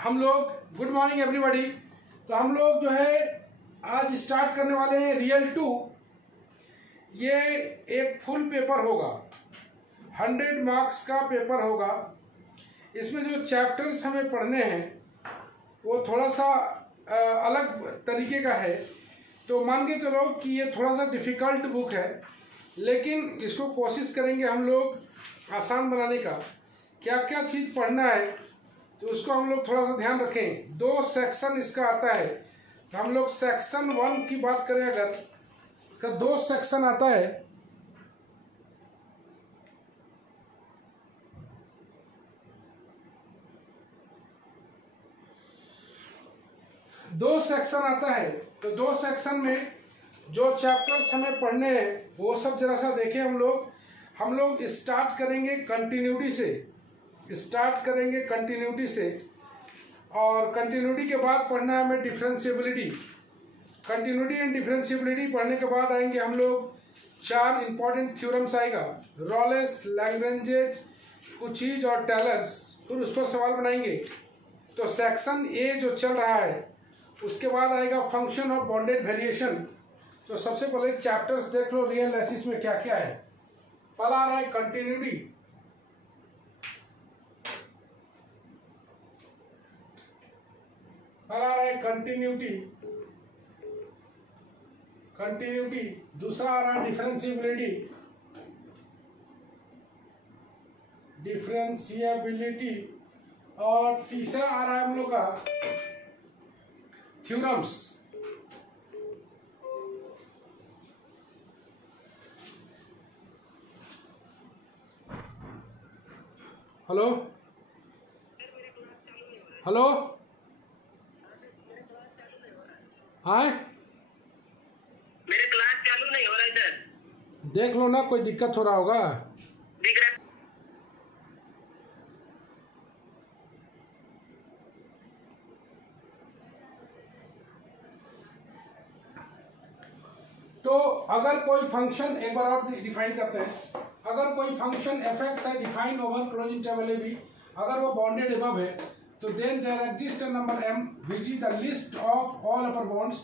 हम लोग good morning everybody. तो हम लोग जो है आज स्टार्ट करने वाले हैं रियल 2। ये एक फुल पेपर होगा, 100 मार्क्स का पेपर होगा। इसमें जो चैप्टर्स हमें पढ़ने हैं वो थोड़ा सा अलग तरीके का है। तो मान के चलो कि ये थोड़ा सा डिफ़िकल्ट बुक है, लेकिन इसको कोशिश करेंगे हम लोग आसान बनाने का। क्या क्या चीज़ पढ़ना है तो उसको हम लोग थोड़ा सा ध्यान रखें। 2 सेक्शन इसका आता है, तो हम लोग सेक्शन 1 की बात करें अगर, इसका 2 सेक्शन आता है। दो सेक्शन आता है, तो 2 सेक्शन में जो चैप्टर्स हमें पढ़ने हैं वो सब जरा सा देखें। हम लोग स्टार्ट करेंगे कंटिन्यूटी से, और कंटिन्यूटी के बाद पढ़ना है हमें डिफरेंशिएबिलिटी। कंटिन्यूटी एंड डिफरेंशिएबिलिटी पढ़ने के बाद आएंगे हम लोग 4 इंपॉर्टेंट थ्योरम्स आएगा, रॉलेस, लैग्रेंजेज, कुचीज और टेलर्स। फिर उस पर सवाल बनाएंगे। तो सेक्शन ए जो चल रहा है उसके बाद आएगा फंक्शन ऑफ बॉन्डेड वेरिएशन। तो सबसे पहले चैप्टर्स देख लो रियल एनालिसिस में क्या क्या है। पहला आ रहा है कंटिन्यूटी। दूसरा आ रहा है डिफरेंशिएबिलिटी, और तीसरा आ रहा है हम लोग का थ्योरम्स। हेलो हाँ, मेरे क्लास चालू नहीं हो रहा इधर। देख लो ना, कोई दिक्कत हो रहा होगा। दिख रहा है। तो अगर कोई फंक्शन, एक बार और डिफाइन करते हैं, अगर कोई फंक्शन एफ एक्स है defined over close interval a b, अगर वो बाउंडेड एबव है, तो then there exist a number m which is the least of all upper bounds,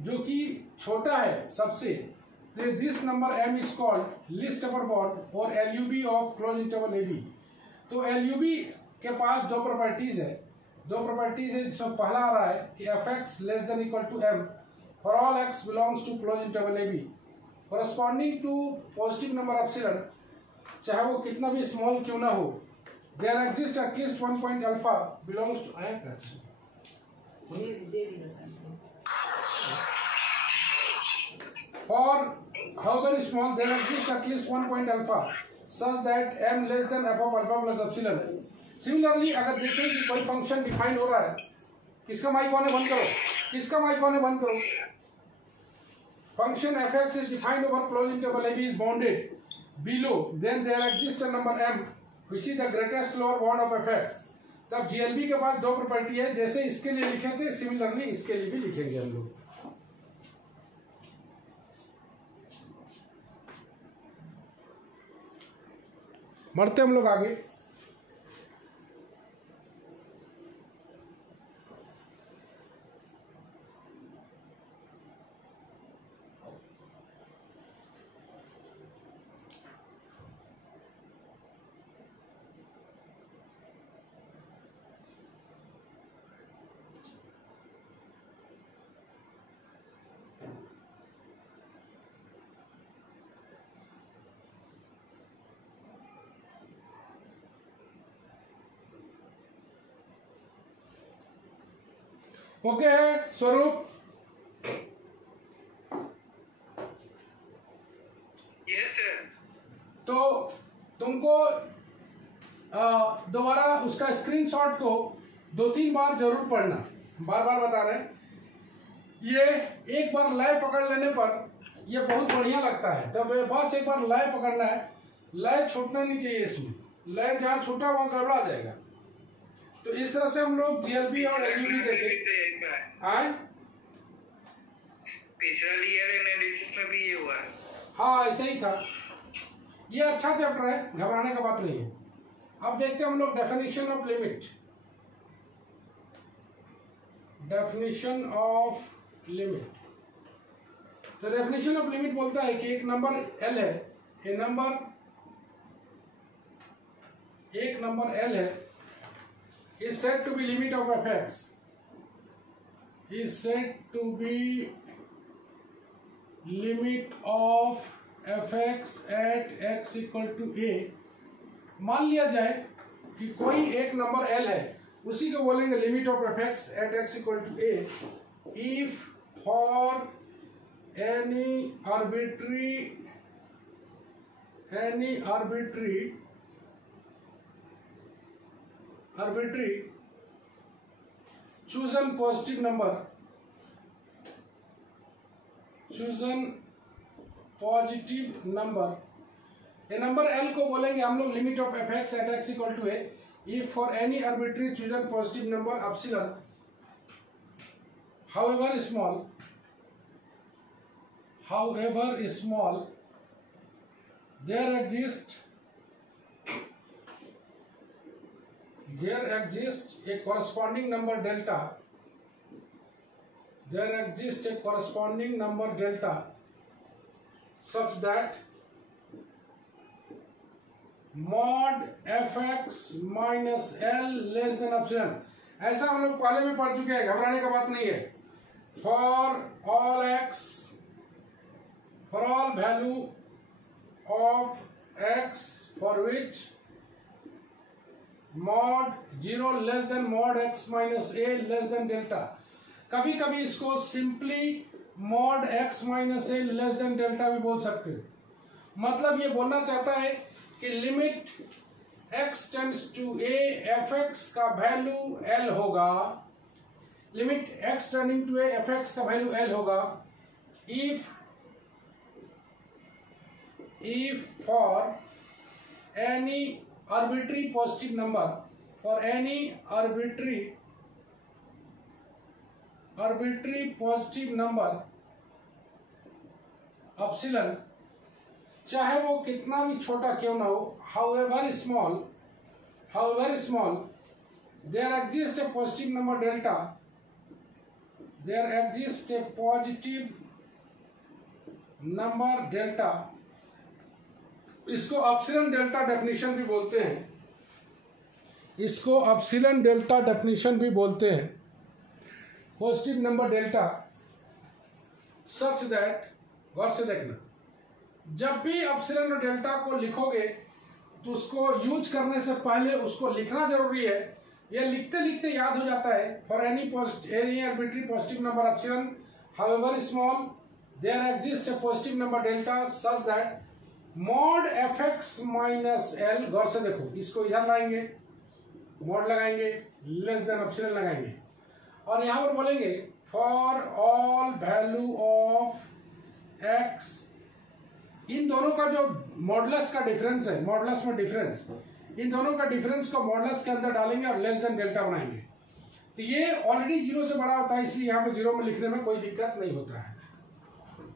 जो कि छोटा है सबसे। This number m is called least upper bound और LUB of close interval a b. तो LUB के पास 2 प्रॉपर्टीज है। जिसमें पहला आ रहा है कि f x less than equal to m for all x belongs to closed interval AB corresponding to positive number epsilon, चाहे वो कितना भी स्मॉल क्यों ना हो, there exists at least one point alpha belongs to for however small there exists at least one point alpha such that m less than f of alpha plus epsilon। Similarly अगर देखें कि कोई function define हो रहा है, किसका mic on है बंद करो। Function f(x) is defined over closed interval AB is bounded below, then there exists a number m which is the greatest lower bound of f(x)। तब GLB के पास 2 प्रॉपर्टी है, जैसे इसके लिए लिखे थे सिमिलरली इसके लिए भी लिखेंगे हम लोग। बढ़ते हम लोग आगे। ओके स्वरूप, यस सर। तो तुमको दोबारा उसका स्क्रीनशॉट को 2-3 बार जरूर पढ़ना, बार बता रहे हैं। ये एक बार लय पकड़ लेने पर ये बहुत बढ़िया लगता है। तब बस एक बार लय पकड़ना है, लय छूटना नहीं चाहिए। इसमें लय जहाँ छूटा वहाँ गड़बड़ा जाएगा। तो इस तरह से हम लोग GLB और LUB देखें। आए पिछला लीनियर एनालिसिस में भी ये हुआ है। हाँ ऐसे ही था। ये अच्छा चैप्टर है, घबराने का बात नहीं है। अब देखते हैं हम लोग definition of limit. Definition of limit. तो डेफिनेशन ऑफ लिमिट बोलता है कि एक नंबर एल है, एक नंबर एल है, is said to be limit of fx, is said to be limit of fx at x equal to a। मान लिया जाए कि कोई एक नंबर l है, उसी को बोलेंगे limit of fx at x equal to a if for any arbitrary chosen positive number A number l को बोलेंगे हम लोग limit of fx at x equal to a if for any arbitrary chosen positive number epsilon however small there exists a corresponding number delta such that mod fx minus l less than epsilon। ऐसा हम लोग पहले भी पढ़ चुके हैं, घबराने का बात नहीं है। for all value of x for which mod 0 less than mod x minus a less than delta। कभी कभी इसको simply mod x minus a less than delta भी बोल सकते हैं। मतलब ये बोलना चाहता है कि limit x tends to a fx का वैल्यू l होगा, limit x tending to a fx का वैल्यू l होगा if for any arbitrary positive number epsilon, चाहे वो कितना भी छोटा क्यों ना हो, however small there exists a positive number delta, इसको एप्सिलॉन डेल्टा डेफिनेशन भी बोलते हैं, positive number delta such that. गौर से देखना, जब भी एप्सिलॉन और डेल्टा को लिखोगे तो उसको यूज करने से पहले उसको लिखना जरूरी है। यह लिखते लिखते याद हो जाता है। For any arbitrary positive number epsilon however small there exist a positive number delta such that mod fx minus l। गौर से देखो, इसको इधर लाएंगे, मॉड लगाएंगे, लेस देन एप्सिलॉन लगाएंगे और यहां पर बोलेंगे for all value of x। इन दोनों का जो मॉडुलस का डिफरेंस है, मॉडुलस में डिफरेंस, इन दोनों का डिफरेंस को मॉडुलस के अंदर डालेंगे और लेस देन डेल्टा बनाएंगे। तो ये ऑलरेडी जीरो से बड़ा होता है, इसलिए यहाँ पे जीरो में लिखने में कोई दिक्कत नहीं होता है।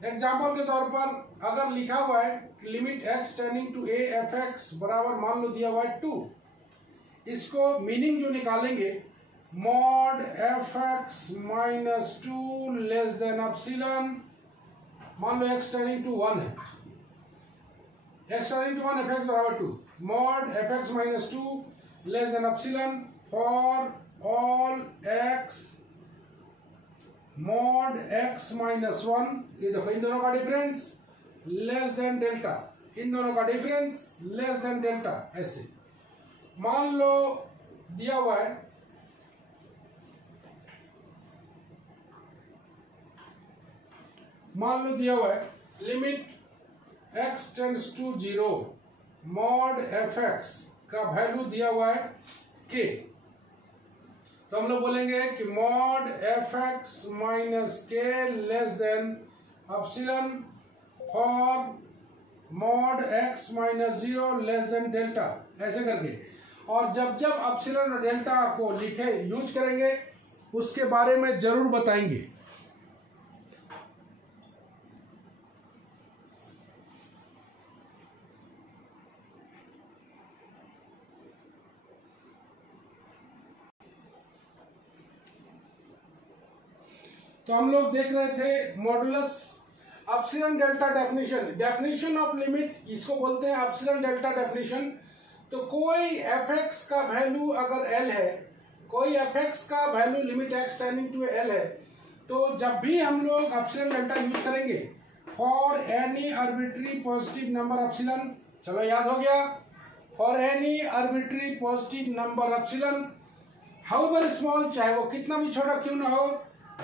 एग्जाम्पल के तौर पर अगर लिखा हुआ है limit x tending to a fx बराबर मान लो दिया हुआ है 2, इसको मीनिंग जो निकालेंगे mod fx minus 2 less than epsilon, मान लो x टेंडिंग टू 1 है, x टेंडिंग टू 1 fx बराबर 2, mod fx minus 2 less than epsilon for all x mod x minus 1। ये देखो इन दोनों का डिफरेंस लेस देन डेल्टा, इन दोनों का डिफरेंस लेस देन डेल्टा। ऐसे मान लो दिया हुआ है limit x tends to 0 mod fx का वैल्यू दिया हुआ है k। तो हम लोग बोलेंगे कि mod fx minus k less than epsilon for mod x minus 0 less than delta, ऐसे करके। और जब जब एप्सिलॉन और डेल्टा को लिखे यूज करेंगे उसके बारे में जरूर बताएंगे। तो हम लोग देख रहे थे modulus epsilon delta definition, definition of limit इसको बोलते हैं एप्सिलॉन डेल्टा डेफिनेशन। तो कोई एफ एक्स का वैल्यू अगर एल है, कोई एफ एक्स का value limit x tending to l है, तो जब भी हम लोग एप्सिलॉन डेल्टा यूज करेंगे for any arbitrary positive number epsilon, चलो याद हो गया, for any arbitrary positive number epsilon however small, चाहे वो कितना भी छोटा क्यों ना हो,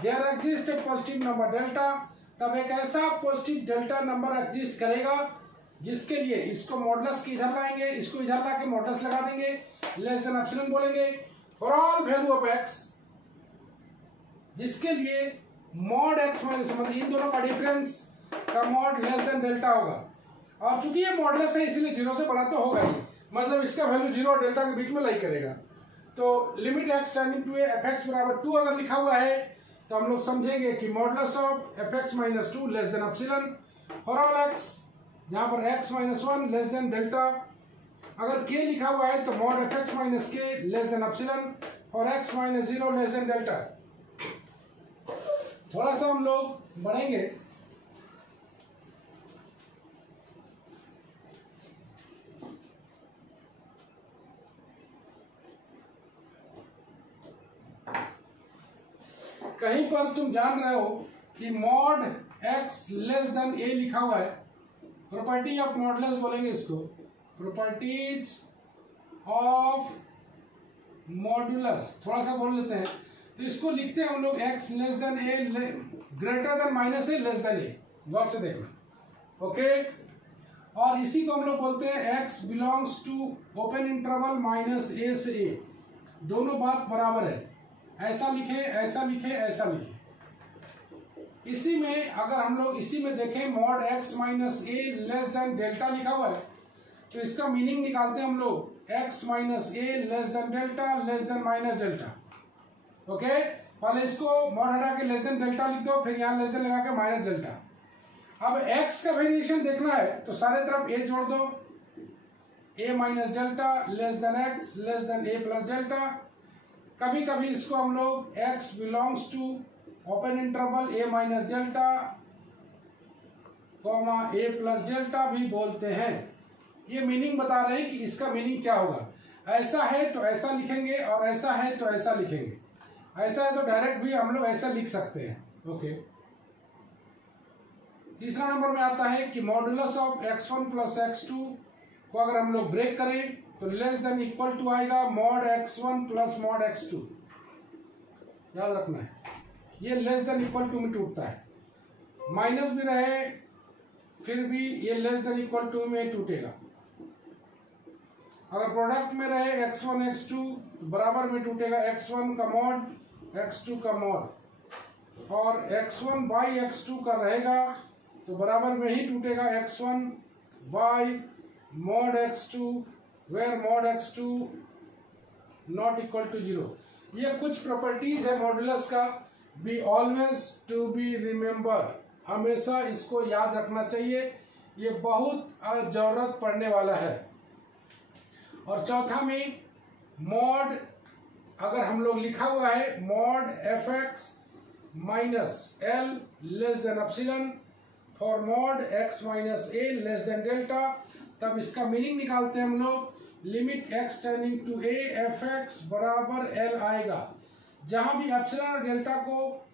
there exist a positive number delta, तब एक ऐसा पॉजिटिव डेल्टा नंबर एग्जिस्ट करेगा जिसके लिए इसको मॉडुलस की इधर लाएंगे, इसको इधर ला के मॉडुलस लगा देंगे, लेस देन एप्सिलॉन बोलेंगे for all value of x, जिसके लिए मॉड एक्स माइनस, मतलब इन दोनों का डिफरेंस का मॉड लेस देन डेल्टा होगा। और चूंकि ये मॉडुलस है इसलिए जीरो से बड़ा तो होगा ही, मतलब इसका वैल्यू जीरो और डेल्टा के बीच में लाई करेगा। तो limit x tending to f x बराबर 2 अगर लिखा हुआ है तो हम लोग समझेंगे कि modulus of F x minus 2 less than epsilon for all x, जहां पर x minus 1 less than delta. अगर के लिखा हुआ है तो मॉड एफ एक्स माइनस के लेस देन एप्सिलॉन और x minus 0 less than delta. थोड़ा सा हम लोग बढ़ेंगे, कहीं पर तुम जान रहे हो कि मॉड एक्स लेस देन ए लिखा हुआ है, प्रॉपर्टी ऑफ मॉडुलस बोलेंगे इसको, प्रॉपर्टीज ऑफ मॉडुलस थोड़ा सा बोल लेते हैं। तो इसको लिखते हैं हम लोग x less than A greater than minus a less than ए, गौर से देखना, ओके। और इसी को हम लोग बोलते हैं x belongs to open interval minus a से ए, दोनों बात बराबर है, ऐसा लिखे ऐसा लिखे ऐसा लिखे। इसी में अगर हम लोग इसी में देखें mod x minus a less than delta लिखा हुआ है, तो इसका मीनिंग निकालते हैं हम लोग x minus a less than delta less than minus delta, okay. पहले इसको मॉड हटा के लेस देन डेल्टा लिख दो, फिर यहाँ लेस देन लगा के माइनस डेल्टा। अब एक्स का वेरिएशन देखना है तो सारे तरफ ए जोड़ दो, a minus delta less than x less than a plus delta. कभी कभी इसको हम लोग x belongs to open interval a minus delta comma a plus delta भी बोलते हैं। ये मीनिंग बता रहे हैं कि इसका मीनिंग क्या होगा, ऐसा है तो ऐसा लिखेंगे और ऐसा है तो ऐसा लिखेंगे, ऐसा है तो डायरेक्ट भी हम लोग ऐसा लिख सकते हैं, ओके। तीसरा नंबर में आता है कि modulus of x1 plus x2 को अगर हम लोग ब्रेक करें तो लेस देन इक्वल टू आएगा mod x1 plus mod x2, याद रखना है, ये लेस देन इक्वल टू में टूटता है, माइनस भी रहे फिर भी ये लेस देन इक्वल टू में टूटेगा। अगर प्रोडक्ट में रहे x1 x2 बराबर में टूटेगा x1 का मॉड x2 का मॉड, और x1 बाई x2 का रहेगा तो बराबर में ही टूटेगा x1 by mod x2 where mod x2 not equal to 0। ये कुछ प्रॉपर्टीज है मॉडुलस का, be always to be remember, हमेशा इसको याद रखना चाहिए, ये बहुत जरूरत पड़ने वाला है। और चौथा में मॉड अगर हम लोग लिखा हुआ है mod f x minus l less than epsilon for mod x minus a less than delta, तब इसका मीनिंग निकालते हैं हम लोग limit x tending to a f x बराबर एल आएगा। जहां भी एप्सिलॉन और डेल्टा को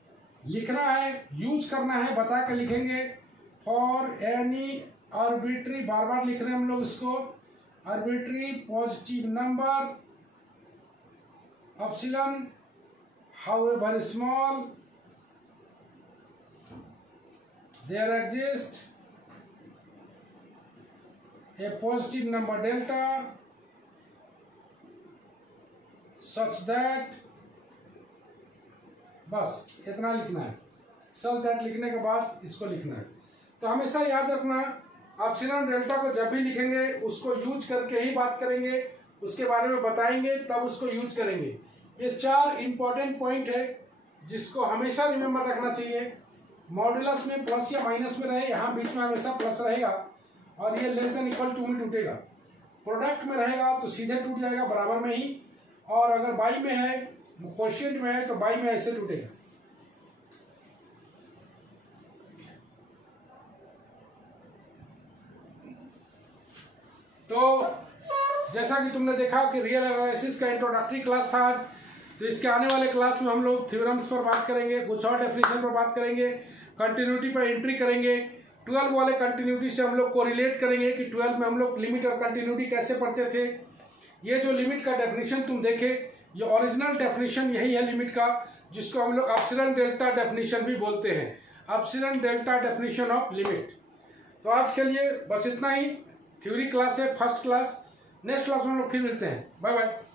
लिखना है यूज करना है बता के लिखेंगे, फॉर एनी आर्बिट्री, बार बार लिख रहे हैं हम लोग इसको, arbitrary positive number epsilon however small there exists a positive number delta such that, बस इतना लिखना है। such that लिखने के बाद इसको लिखना है। तो हमेशा याद रखना एप्सिलॉन डेल्टा को जब भी लिखेंगे उसको यूज करके ही बात करेंगे, उसके बारे में बताएंगे तब उसको यूज करेंगे। ये 4 इंपॉर्टेंट पॉइंट है जिसको हमेशा रिमेम्बर रखना चाहिए। मॉडुलस में प्लस या माइनस में रहे, यहाँ बीच में हमेशा प्लस रहेगा और ये लेस देन इक्वल टू में टूटेगा। प्रोडक्ट में रहेगा तो सीधे टूट जाएगा बराबर में ही, और अगर बाई में है क्वोशिएंट में है तो बाई में ऐसे टूटेगा। तो जैसा कि तुमने देखा कि रियल एनालिसिस का इंट्रोडक्टरी क्लास था आज, तो इसके आने वाले क्लास में हम लोग थ्योरम्स पर बात करेंगे, कुछ और डेफिनेशन पर बात करेंगे, कंटिन्यूटी पर एंट्री करेंगे। 12 वाले कंटिन्यूटी से हम लोग कोरिलेट करेंगे कि 12 में हम लोग लिमिट और कंटिन्यूटी कैसे पढ़ते थे। ये जो लिमिट का डेफिनेशन तुम देखे, ये ओरिजिनल डेफिनेशन यही है लिमिट का, जिसको हम लोग एप्सिलॉन डेल्टा डेफिनेशन भी बोलते हैं, epsilon delta definition of limit. तो आज के लिए बस इतना ही। थ्योरी क्लास है फर्स्ट क्लास। नेक्स्ट क्लास में हम लोग फिर मिलते हैं। Bye bye.